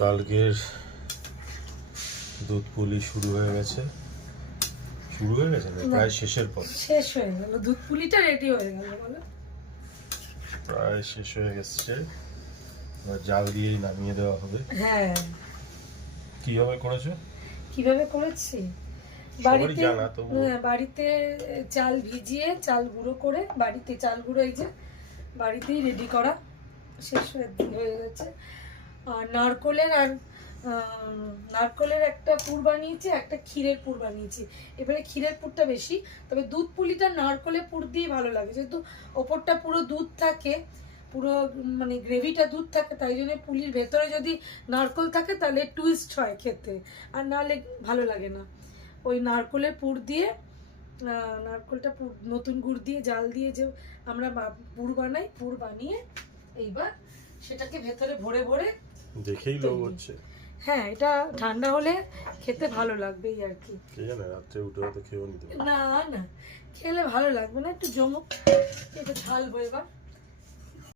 কালকের দুধ পুলি শুরু হয়ে গেছে না প্রায় শেষের পর। শেষ হয়ে গেল, দুধ পুলিটা রেডি হয়ে গেল, বলো প্রায় শেষ হয়ে গেছে, এবার জাল দিয়েই নামিয়ে দেওয়া হবে। হ্যাঁ, কিভাবে করেছো? কিভাবে করেছি সবারই বাড়িতে, জানা, তবু বাড়িতে চাল ভিজিয়ে চাল গুঁড়ো করে, বাড়িতে চাল গুঁড়ো এই যে বাড়িতেই রেডি করা, শেষ হয়ে গেছে। আর নারকলের একটা পুর বানিয়েছি, একটা ক্ষীরের পুর বানিয়েছি। এবারে ক্ষীরের পুরটা বেশি, তবে দুধ পুলিটা নারকলের পুর দিয়ে ভালো লাগে, যেহেতু ওপরটা পুরো দুধ থাকে, পুরো মানে গ্রেভিটা দুধ থাকে, তাই জন্য পুলির ভেতরে যদি নারকল থাকে তাহলে টুইস্ট হয় খেতে, আর নাহলে ভালো লাগে না। ওই নারকলের পুর দিয়ে, নারকলটা পুর নতুন গুড় দিয়ে জাল দিয়ে যে আমরা পুর বানাই, পুর বানিয়ে এইবার সেটাকে ভেতরে ভরে ভরে দেখেই লোভ হচ্ছে। হ্যাঁ, এটা ঠান্ডা হলে খেতে ভালো লাগবে আর কি। কে জানে, রাত্রে উঠে হয়তো খেয়েও নিতে পারে। না না, খেলে ভালো লাগবে না, একটু জমুক। এটা ঢালবো এবার।